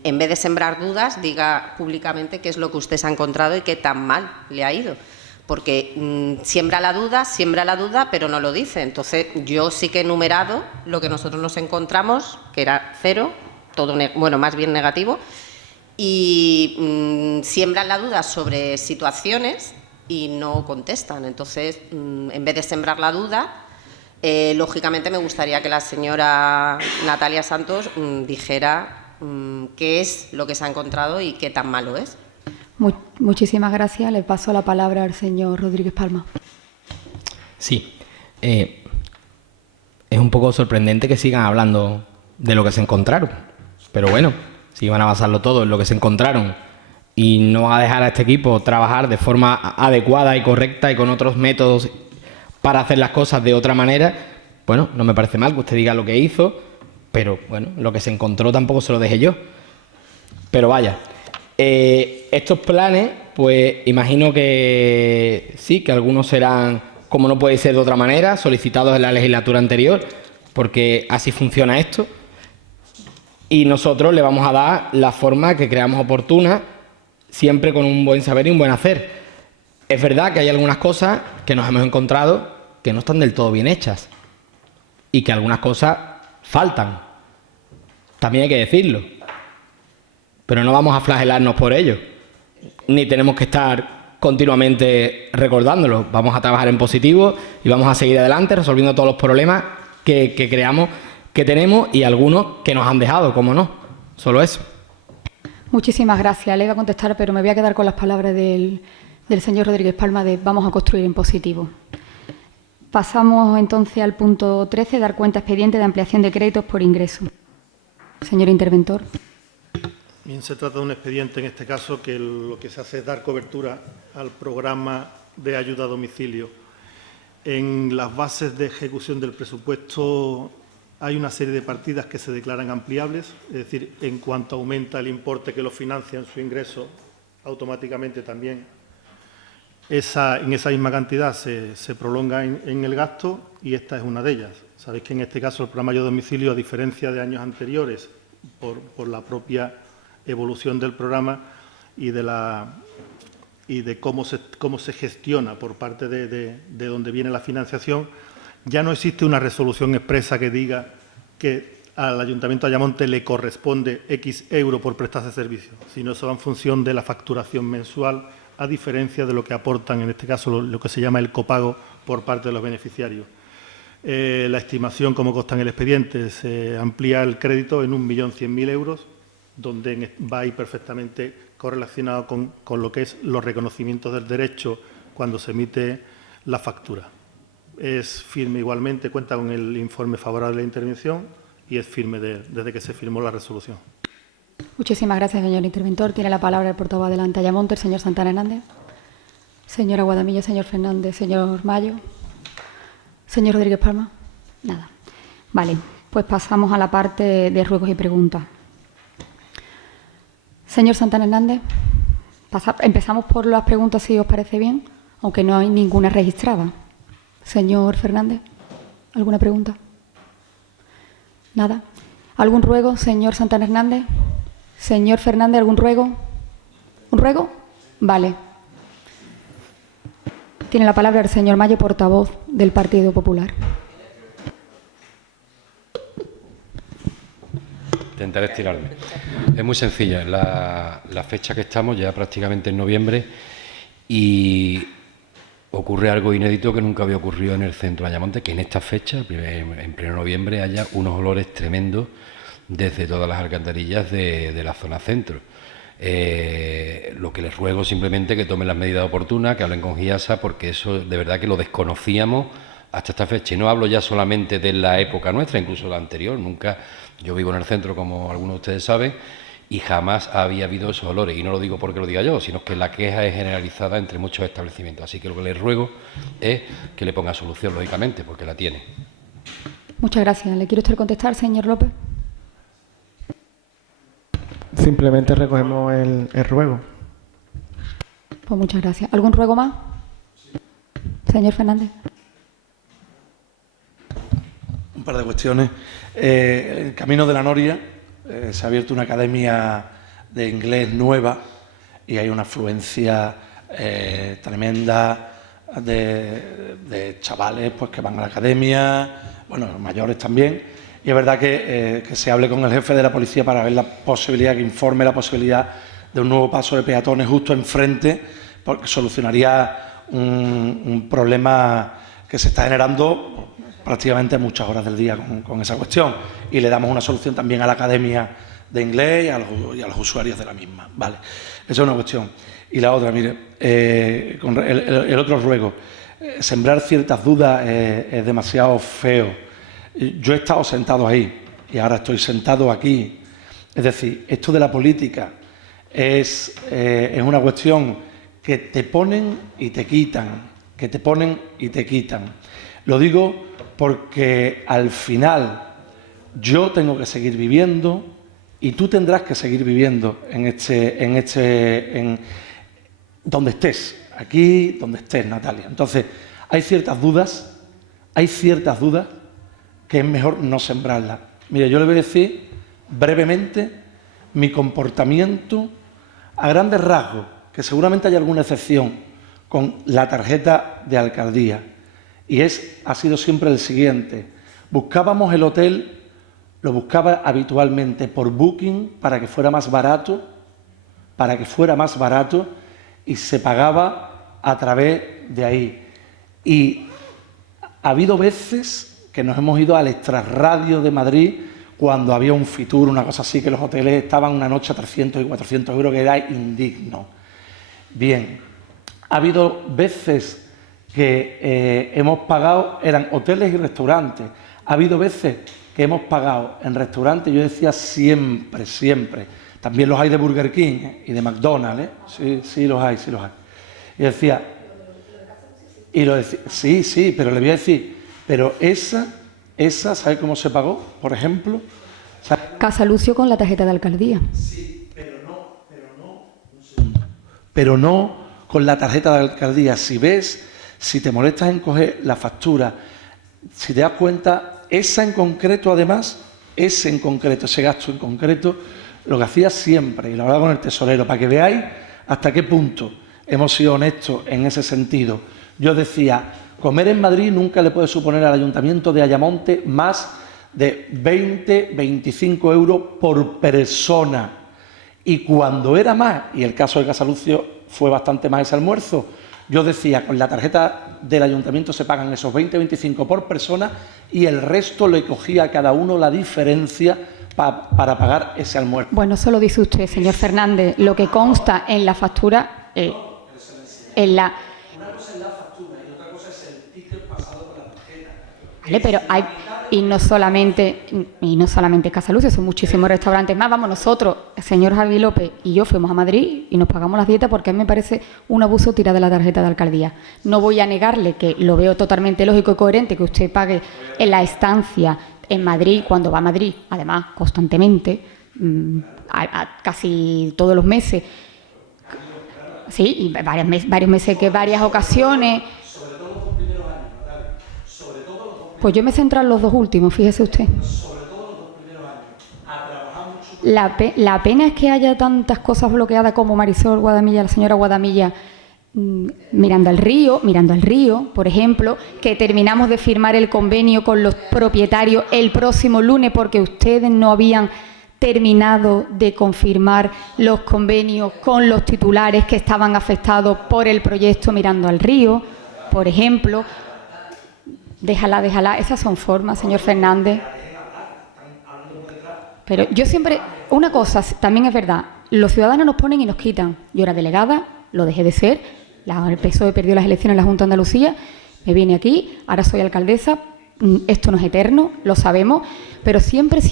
en vez de sembrar dudas, diga públicamente qué es lo que usted se ha encontrado y qué tan mal le ha ido. Porque siembra la duda, pero no lo dice. Entonces, yo sí que he enumerado lo que nosotros nos encontramos, que era cero, todo bueno, más bien negativo, y siembran la duda sobre situaciones y no contestan. Entonces, en vez de sembrar la duda, lógicamente me gustaría que la señora Natalia Santos dijera qué es lo que se ha encontrado y qué tan malo es. Muchísimas gracias. Le paso la palabra al señor Rodríguez Palma. Sí. Es un poco sorprendente que sigan hablando de lo que se encontraron. Pero bueno, si van a basarlo todo en lo que se encontraron y no van a dejar a este equipo trabajar de forma adecuada y correcta y con otros métodos para hacer las cosas de otra manera, bueno, no me parece mal que usted diga lo que hizo, pero bueno, lo que se encontró tampoco se lo dejé yo. Pero vaya, estos planes, pues imagino que sí, que algunos serán, como no puede ser de otra manera, solicitados en la legislatura anterior, porque así funciona esto, y nosotros le vamos a dar la forma que creamos oportuna, siempre con un buen saber y un buen hacer. Es verdad que hay algunas cosas que nos hemos encontrado que no están del todo bien hechas y que algunas cosas faltan. También hay que decirlo. Pero no vamos a flagelarnos por ello. Ni tenemos que estar continuamente recordándolo. Vamos a trabajar en positivo y vamos a seguir adelante resolviendo todos los problemas que creamos que tenemos y algunos que nos han dejado, como no. Solo eso. Muchísimas gracias. Le iba a contestar, pero me voy a quedar con las palabras del señor Rodríguez Palma de vamos a construir en positivo. Pasamos entonces al punto 13, dar cuenta expediente de ampliación de créditos por ingreso. Señor interventor. Bien, se trata de un expediente en este caso que lo que se hace es dar cobertura al programa de ayuda a domicilio. En las bases de ejecución del presupuesto hay una serie de partidas que se declaran ampliables, es decir, en cuanto aumenta el importe que lo financia en su ingreso, automáticamente también en esa misma cantidad se prolonga en el gasto y esta es una de ellas. Sabéis que en este caso el programa Ayuda a Domicilio, a diferencia de años anteriores, por la propia evolución del programa y de y de cómo se gestiona por parte de donde viene la financiación, ya no existe una resolución expresa que diga que al Ayuntamiento de Ayamonte le corresponde X euro por prestarse servicio, sino eso va en función de la facturación mensual, a diferencia de lo que aportan, en este caso, lo que se llama el copago por parte de los beneficiarios. La estimación, como consta en el expediente, se amplía el crédito en 1.100.000 euros, donde va a ir perfectamente correlacionado con lo que es los reconocimientos del derecho cuando se emite la factura. Es firme igualmente, cuenta con el informe favorable de la intervención y es firme desde que se firmó la resolución. Muchísimas gracias, señor interventor. Tiene la palabra el portavoz adelante Ayamonte, el señor Santana Hernández. Señora Guadamillo, señor Fernández, señor Mayo. Señor Rodríguez Palma. Nada. Vale, pues pasamos a la parte de ruegos y preguntas. Señor Santana Hernández, empezamos por las preguntas, si os parece bien, aunque no hay ninguna registrada. Señor Fernández, ¿alguna pregunta? Nada. ¿Algún ruego, señor Santana Hernández? Señor Fernández, ¿algún ruego? ¿Un ruego? Vale. Tiene la palabra el señor Mayo, portavoz del Partido Popular. Intentaré estirarme. Es muy sencilla. La fecha que estamos ya prácticamente en noviembre y ocurre algo inédito que nunca había ocurrido en el centro de Ayamonte, que en esta fecha, en pleno noviembre, haya unos olores tremendos desde todas las alcantarillas de la zona centro. Lo que les ruego simplemente que tomen las medidas oportunas, que hablen con GIASA, porque eso de verdad que lo desconocíamos hasta esta fecha. Y no hablo ya solamente de la época nuestra, incluso la anterior. Nunca, yo vivo en el centro, como algunos de ustedes saben, y jamás había habido esos olores. Y no lo digo porque lo diga yo, sino que la queja es generalizada entre muchos establecimientos. Así que lo que les ruego es que le ponga solución, lógicamente, porque la tiene. Muchas gracias. ¿Le quiere usted contestar, señor López? Simplemente recogemos el ruego. Pues muchas gracias. ¿Algún ruego más? Señor Fernández. Un par de cuestiones. En el Camino de la Noria se ha abierto una academia de inglés nueva y hay una afluencia tremenda de chavales pues, que van a la academia, bueno, los mayores también. Y es verdad que se hable con el jefe de la policía para ver la posibilidad, que informe la posibilidad de un nuevo paso de peatones justo enfrente, porque solucionaría un problema que se está generando prácticamente muchas horas del día con esa cuestión. Y le damos una solución también a la academia de inglés y a los usuarios de la misma. Vale, esa es una cuestión. Y la otra, mire, con el otro ruego, sembrar ciertas dudas es demasiado feo. Yo he estado sentado ahí y ahora estoy sentado aquí. Es decir, esto de la política es una cuestión que te ponen y te quitan, que te ponen y te quitan. Lo digo porque al final yo tengo que seguir viviendo y tú tendrás que seguir viviendo en donde estés, aquí donde estés, Natalia. Entonces, hay ciertas dudas que es mejor no sembrarla. Mire, yo le voy a decir brevemente mi comportamiento a grandes rasgos, que seguramente hay alguna excepción, con la tarjeta de alcaldía. Y ha sido siempre el siguiente. Buscábamos el hotel, lo buscaba habitualmente por Booking para que fuera más barato, y se pagaba a través de ahí. Y ha habido veces que nos hemos ido al Extrarradio de Madrid cuando había un Fitur, una cosa así, que los hoteles estaban una noche a 300 y 400 euros, que era indigno. Bien, ha habido veces que hemos pagado, eran hoteles y restaurantes, ha habido veces que hemos pagado en restaurantes, yo decía siempre, también los hay de Burger King y de McDonald's, sí los hay. Y decía, sí, pero le voy a decir, pero esa, ¿sabe cómo se pagó, por ejemplo? Casa Lucio con la tarjeta de alcaldía. Sí, pero no con la tarjeta de alcaldía. Si te molestas en coger la factura, si te das cuenta, ese gasto en concreto, lo que hacía siempre, y lo hablaba con el tesorero, para que veáis hasta qué punto hemos sido honestos en ese sentido. Yo decía, comer en Madrid nunca le puede suponer al Ayuntamiento de Ayamonte más de 20, 25 euros por persona. Y cuando era más, y el caso de Casalucio fue bastante más ese almuerzo, yo decía, con la tarjeta del Ayuntamiento se pagan esos 20, 25 por persona y el resto le cogía a cada uno la diferencia para pagar ese almuerzo. Bueno, eso lo dice usted, señor Fernández. Lo que consta en la factura, en la... Una cosa es la factura y otra cosa es el ticket pasado por la tarjeta. Vale, pero hay... Y no solamente Casalucio, son muchísimos restaurantes más. Vamos, nosotros, el señor Javi López y yo fuimos a Madrid y nos pagamos las dietas porque a mí me parece un abuso tirar de la tarjeta de alcaldía. No voy a negarle que lo veo totalmente lógico y coherente que usted pague en la estancia en Madrid, cuando va a Madrid, además constantemente, casi todos los meses. Sí, y varios meses, que varias ocasiones. Pues yo me he centrado en los dos últimos, fíjese usted. La pena es que haya tantas cosas bloqueadas como Marisol Guadamilla, la señora Guadamilla, mirando al río, por ejemplo, que terminamos de firmar el convenio con los propietarios el próximo lunes porque ustedes no habían terminado de confirmar los convenios con los titulares que estaban afectados por el proyecto Mirando al Río, por ejemplo. Déjala, esas son formas, señor Fernández. Pero yo siempre, una cosa también es verdad, los ciudadanos nos ponen y nos quitan. Yo era delegada, lo dejé de ser, el PSOE perdió las elecciones en la Junta de Andalucía, me vine aquí, ahora soy alcaldesa, esto no es eterno, lo sabemos, pero siempre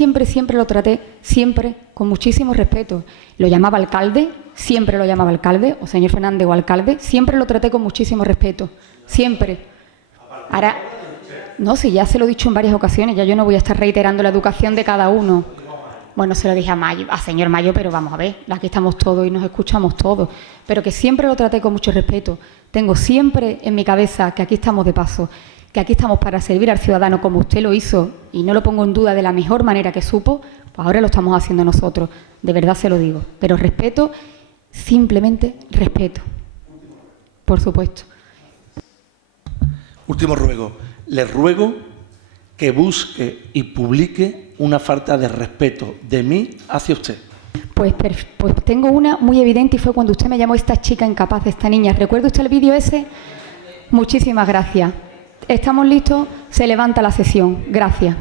lo traté, siempre con muchísimo respeto. Lo llamaba alcalde, siempre lo llamaba alcalde, o señor Fernández o alcalde, siempre lo traté con muchísimo respeto, siempre. Ahora... No, si ya se lo he dicho en varias ocasiones, ya yo no voy a estar reiterando la educación de cada uno. Bueno, se lo dije a señor Mayo, pero vamos a ver, aquí estamos todos y nos escuchamos todos. Pero que siempre lo traté con mucho respeto. Tengo siempre en mi cabeza que aquí estamos de paso, que aquí estamos para servir al ciudadano como usted lo hizo, y no lo pongo en duda de la mejor manera que supo, pues ahora lo estamos haciendo nosotros. De verdad se lo digo. Pero respeto, simplemente respeto. Por supuesto. Último ruego. Le ruego que busque y publique una falta de respeto de mí hacia usted. Pues tengo una muy evidente y fue cuando usted me llamó esta chica incapaz, esta niña. ¿Recuerda usted el vídeo ese? Muchísimas gracias. ¿Estamos listos? Se levanta la sesión. Gracias.